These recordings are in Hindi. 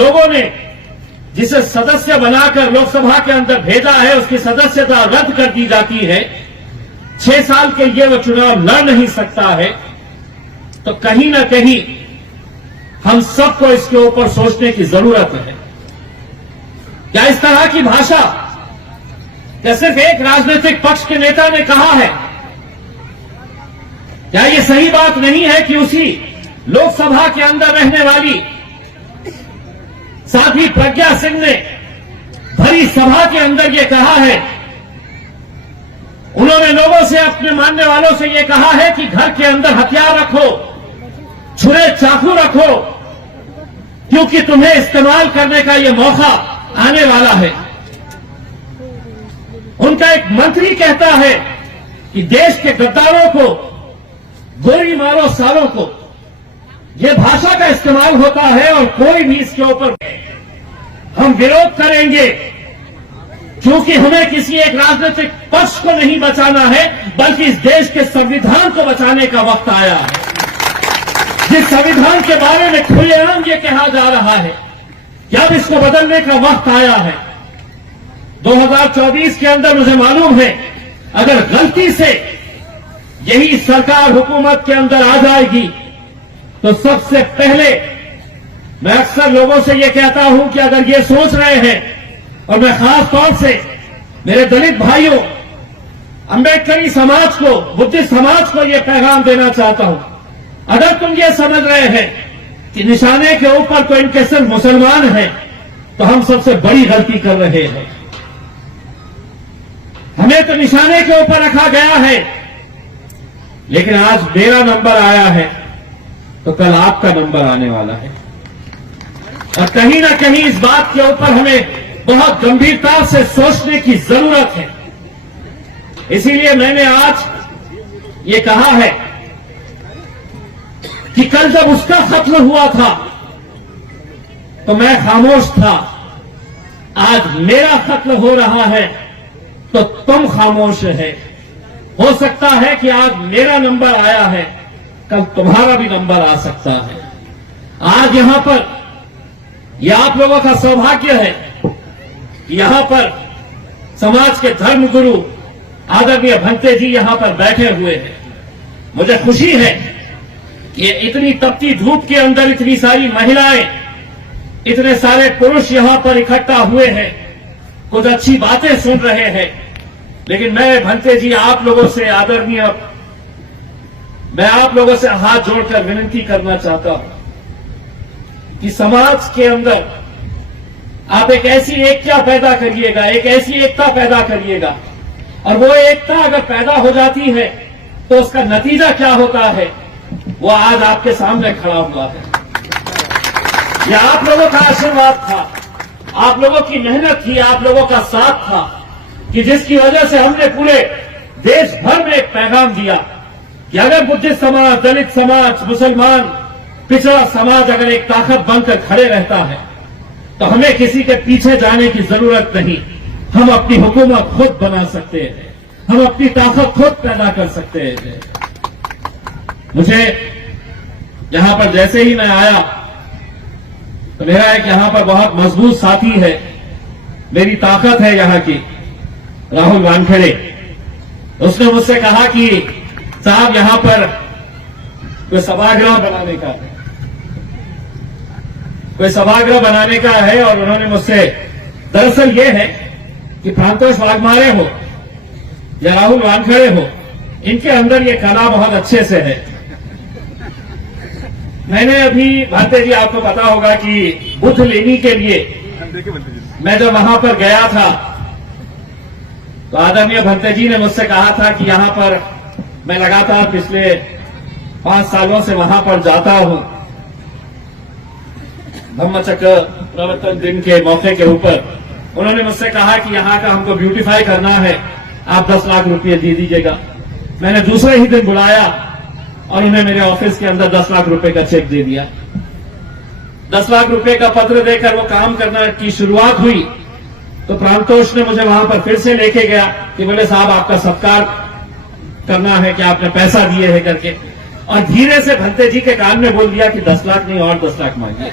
लोगों ने जिसे सदस्य बनाकर लोकसभा के अंदर भेजा है उसकी सदस्यता रद्द कर दी जाती है, 6 साल के लिए वो चुनाव लड़ नहीं सकता है, तो कहीं ना कहीं हम सबको इसके ऊपर सोचने की जरूरत है। क्या इस तरह की भाषा क्या सिर्फ एक राजनीतिक पक्ष के नेता ने कहा है? क्या ये सही बात नहीं है कि उसी लोकसभा के अंदर रहने वाली साध्वी प्रज्ञा सिंह ने भरी सभा के अंदर ये कहा है, उन्होंने लोगों से, अपने मानने वालों से ये कहा है कि घर के अंदर हथियार रखो, छुरे चाकू रखो, क्योंकि तुम्हें इस्तेमाल करने का ये मौका आने वाला है। उनका एक मंत्री कहता है कि देश के गद्दारों को गोली मारो सालों को, यह भाषा का इस्तेमाल होता है और कोई भी इसके ऊपर हम विरोध करेंगे, क्योंकि हमें किसी एक राजनीतिक पक्ष को नहीं बचाना है, बल्कि इस देश के संविधान को बचाने का वक्त आया है। जिस संविधान के बारे में खुलेआम ये कहा जा रहा है कि अब इसको बदलने का वक्त आया है। 2024 के अंदर मुझे मालूम है, अगर गलती से यही सरकार हुकूमत के अंदर आ जाएगी तो सबसे पहले मैं अक्सर लोगों से यह कहता हूं कि अगर ये सोच रहे हैं, और मैं खास तौर से मेरे दलित भाइयों, अंबेडकरी समाज को, बुद्धिस्ट समाज को यह पैगाम देना चाहता हूं, अगर तुम ये समझ रहे हैं कि निशाने के ऊपर तो इनके सिर्फ मुसलमान हैं, तो हम सबसे बड़ी गलती कर रहे हैं। हमें तो निशाने के ऊपर रखा गया है, लेकिन आज मेरा नंबर आया है तो कल आपका नंबर आने वाला है, और कहीं ना कहीं इस बात के ऊपर हमें बहुत गंभीरता से सोचने की जरूरत है। इसीलिए मैंने आज ये कहा है कि कल जब उसका कत्ल हुआ था तो मैं खामोश था, आज मेरा कत्ल हो रहा है तो तुम खामोश है। हो सकता है कि आज मेरा नंबर आया है, कल तुम्हारा भी नंबर आ सकता है। आज यहां पर यह आप लोगों का सौभाग्य है कि यहां पर समाज के धर्मगुरु आदरणीय भंते जी यहां पर बैठे हुए हैं। मुझे खुशी है कि इतनी तपती धूप के अंदर इतनी सारी महिलाएं, इतने सारे पुरुष यहां पर इकट्ठा हुए हैं, कुछ अच्छी बातें सुन रहे हैं। लेकिन मैं भंते जी आप लोगों से, आदरणीय, मैं आप लोगों से हाथ जोड़कर विनती करना चाहता हूं कि समाज के अंदर आप एक ऐसी एकता पैदा करिएगा, एक ऐसी एकता पैदा करिएगा, और वो एकता अगर पैदा हो जाती है तो उसका नतीजा क्या होता है वो आज आपके सामने खड़ा हुआ है। यह आप लोगों का आशीर्वाद था, आप लोगों की मेहनत थी, आप लोगों का साथ था, कि जिसकी वजह से हमने पूरे देश भर में एक पैगाम दिया कि अगर बुद्धिस्ट समाज, दलित समाज, मुसलमान, पिछड़ा समाज अगर एक ताकत बनकर खड़े रहता है तो हमें किसी के पीछे जाने की जरूरत नहीं। हम अपनी हुकूमत खुद बना सकते हैं, हम अपनी ताकत खुद पैदा कर सकते हैं। मुझे यहां पर जैसे ही मैं आया तो मेरा एक यहां पर बहुत मजबूत साथी है, मेरी ताकत है यहां की, राहुल वानखेड़े। उसने मुझसे कहा कि साहब यहां पर कोई सभागृह बनाने का है, कोई सभागृह बनाने का है, और उन्होंने मुझसे, दरअसल ये है कि प्रांतोष वाघमारे हो या राहुल वानखेड़े हो, इनके अंदर ये कला बहुत अच्छे से है। मैंने अभी, भाते जी आपको पता होगा कि बुद्ध लेनी के लिए मैं जब वहां पर गया था तो आदरणीय भंते जी ने मुझसे कहा था कि यहां पर मैं लगातार पिछले 5 सालों से वहां पर जाता हूं, धम्मचक्र प्रवर्तन दिन के मौके के ऊपर। उन्होंने मुझसे कहा कि यहां का हमको ब्यूटीफाई करना है, आप 10 लाख रुपये दे दीजिएगा। मैंने दूसरे ही दिन बुलाया और उन्हें मेरे ऑफिस के अंदर 10 लाख रुपए का चेक दे दिया। 10 लाख रुपए का पत्र देकर वो काम करना की शुरुआत हुई तो प्रांतोष ने मुझे वहां पर फिर से लेके गया कि बोले साहब आपका सत्कार करना है कि आपने पैसा दिए है करके, और धीरे से भंते जी के कान में बोल दिया कि 10 लाख नहीं और 10 लाख मांगिए।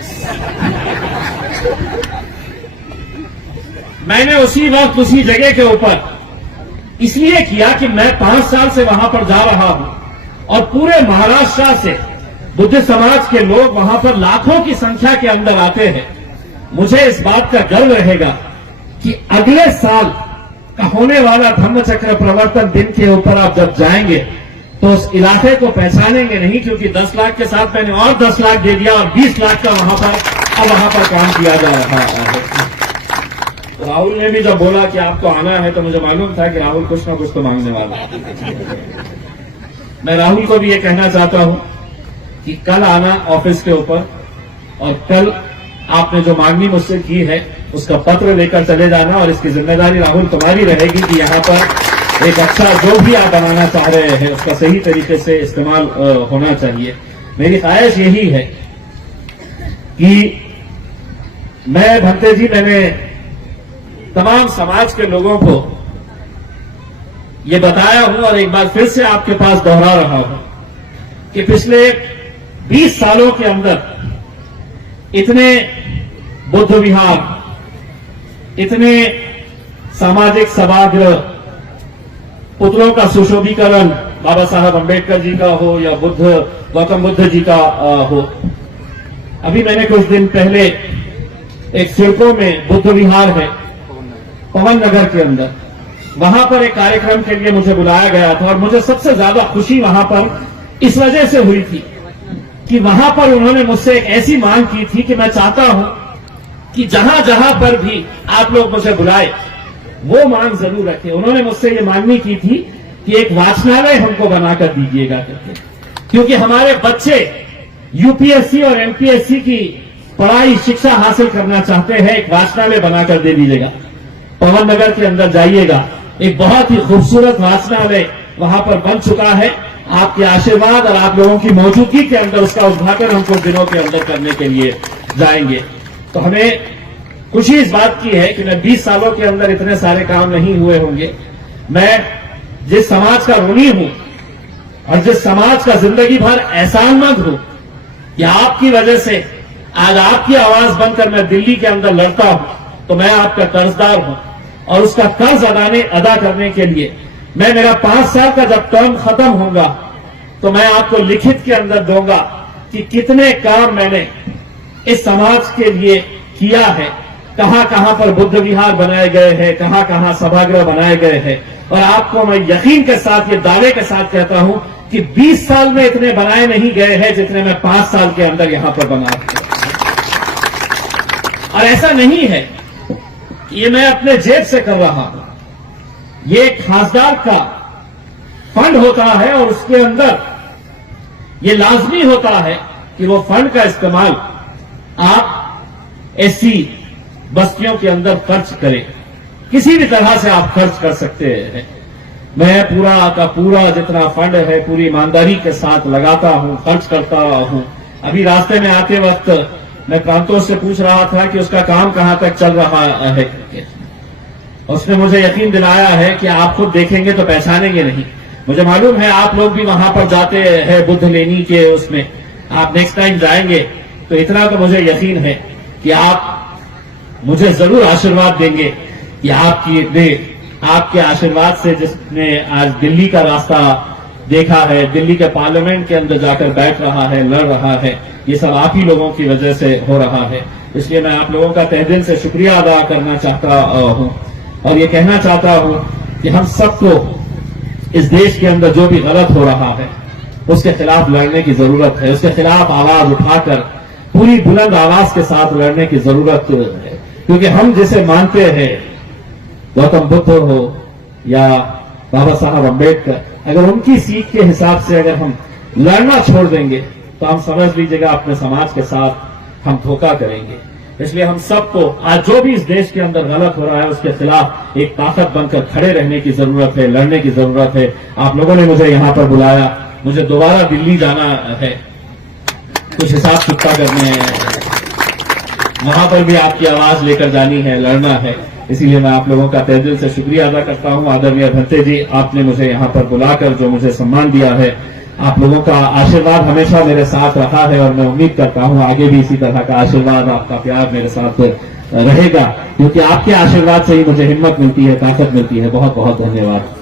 मैंने उसी वक्त उसी जगह के ऊपर इसलिए किया कि मैं 5 साल से वहां पर जा रहा हूं और पूरे महाराष्ट्र से बुद्ध समाज के लोग वहां पर लाखों की संख्या के अंदर आते हैं। मुझे इस बात का गर्व रहेगा कि अगले साल का होने वाला धम्मचक्र प्रवर्तन दिन के ऊपर आप जब जाएंगे तो उस इलाके को पहचानेंगे नहीं, क्योंकि 10 लाख के साथ मैंने और 10 लाख दे दिया और 20 लाख का वहां पर काम किया जा रहा है। राहुल ने भी जब बोला कि आपको आना है तो मुझे मालूम था कि राहुल कुछ ना कुछ तो मांगने वाला है। मैं राहुल को भी ये कहना चाहता हूं कि कल आना ऑफिस के ऊपर और कल आपने जो मांगनी मुझसे की है उसका पत्र लेकर चले जाना, और इसकी जिम्मेदारी राहुल तुम्हारी रहेगी कि यहां पर एक अच्छा जो भी आप बनाना चाह रहे हैं उसका सही तरीके से इस्तेमाल होना चाहिए। मेरी ख्वाहिश यही है कि भंते जी मैंने तमाम समाज के लोगों को ये बताया हूं और एक बार फिर से आपके पास दोहरा रहा हूं कि पिछले 20 सालों के अंदर इतने बुद्ध विहार, इतने सामाजिक सभागृह, पुतलों का सुशोभीकरण बाबा साहब अंबेडकर जी का हो या गौतम बुद्ध जी का हो। अभी मैंने कुछ दिन पहले एक सिडको में बुद्ध विहार है पवन नगर के अंदर, वहां पर एक कार्यक्रम के लिए मुझे बुलाया गया था और मुझे सबसे ज्यादा खुशी वहां पर इस वजह से हुई थी कि वहां पर उन्होंने मुझसे एक ऐसी मांग की थी कि मैं चाहता हूं कि जहां जहां पर भी आप लोग मुझे बुलाए वो मांग जरूर रखें। उन्होंने मुझसे ये मांगनी की थी कि एक वाचनालय हमको बनाकर दीजिएगा करके, क्योंकि हमारे बच्चे यूपीएससी और एमपीएससी की पढ़ाई शिक्षा हासिल करना चाहते हैं। एक वाचनालय बनाकर दे दीजिएगा। पवन नगर के अंदर जाइएगा, एक बहुत ही खूबसूरत वाचनालय वहां पर बन चुका है। आपके आशीर्वाद और आप लोगों की मौजूदगी के अंदर उसका उद्घाटन हम कुछ दिनों के अंदर करने के लिए जाएंगे। तो हमें खुशी इस बात की है कि मैं 20 सालों के अंदर इतने सारे काम नहीं हुए होंगे। मैं जिस समाज का ऋणी हूं और जिस समाज का जिंदगी भर एहसानमंद हूं कि आपकी वजह से आज आपकी आवाज बनकर मैं दिल्ली के अंदर लड़ता हूं, तो मैं आपका कर्जदार हूं और उसका कर्ज अदा करने के लिए मैं मेरा 5 साल का जब टर्म खत्म होगा तो मैं आपको लिखित के अंदर दूंगा कि कितने काम मैंने इस समाज के लिए किया है, कहां कहां पर बुद्ध विहार बनाए गए हैं, कहां कहां सभागृह बनाए गए हैं। और आपको मैं यकीन के साथ ये दावे के साथ कहता हूं कि 20 साल में इतने बनाए नहीं गए हैं जितने मैं 5 साल के अंदर यहां पर बना। और ऐसा नहीं है कि ये मैं अपने जेब से कर रहा हूं, ये एक खासदार का फंड होता है और उसके अंदर ये लाजमी होता है कि वो फंड का इस्तेमाल आप ऐसी बस्तियों के अंदर खर्च करें। किसी भी तरह से आप खर्च कर सकते हैं। मैं पूरा का पूरा जितना फंड है पूरी ईमानदारी के साथ लगाता हूं, खर्च करता हूं। अभी रास्ते में आते वक्त मैं प्रांतों से पूछ रहा था कि उसका काम कहां तक चल रहा है करके। उसने मुझे यकीन दिलाया है कि आप खुद देखेंगे तो पहचानेंगे नहीं। मुझे मालूम है आप लोग भी वहां पर जाते हैं बुद्ध लेनी के उसमें, आप नेक्स्ट टाइम जाएंगे तो इतना तो मुझे यकीन है कि आप मुझे जरूर आशीर्वाद देंगे कि आपके आशीर्वाद से जिसने आज दिल्ली का रास्ता देखा है, दिल्ली के पार्लियामेंट के अंदर जाकर बैठ रहा है, लड़ रहा है, ये सब आप ही लोगों की वजह से हो रहा है। इसलिए मैं आप लोगों का तहे दिल से शुक्रिया अदा करना चाहता हूं और ये कहना चाहता हूं कि हम सबको इस देश के अंदर जो भी गलत हो रहा है उसके खिलाफ लड़ने की जरूरत है। उसके खिलाफ आवाज उठाकर पूरी बुलंद आवाज के साथ लड़ने की जरूरत है, क्योंकि हम जिसे मानते हैं गौतम बुद्ध हो या बाबा साहब अंबेडकर, अगर उनकी सीख के हिसाब से अगर हम लड़ना छोड़ देंगे तो हम समझ लीजिएगा अपने समाज के साथ हम धोखा करेंगे। इसलिए हम सबको आज जो भी इस देश के अंदर गलत हो रहा है उसके खिलाफ एक ताकत बनकर खड़े रहने की जरूरत है, लड़ने की जरूरत है। आप लोगों ने मुझे यहां पर बुलाया, मुझे दोबारा दिल्ली जाना है, कुछ हिसाब किताब करने हैं, वहां पर भी आपकी आवाज लेकर जानी है, लड़ना है। इसीलिए मैं आप लोगों का तहे दिल से शुक्रिया अदा करता हूं। आदरणीय भंते जी, आपने मुझे यहां पर बुलाकर जो मुझे सम्मान दिया है आप लोगों का आशीर्वाद हमेशा मेरे साथ रहा है और मैं उम्मीद करता हूं आगे भी इसी तरह का आशीर्वाद, आपका प्यार मेरे साथ रहेगा, क्योंकि आपके आशीर्वाद से ही मुझे हिम्मत मिलती है, ताकत मिलती है। बहुत बहुत धन्यवाद।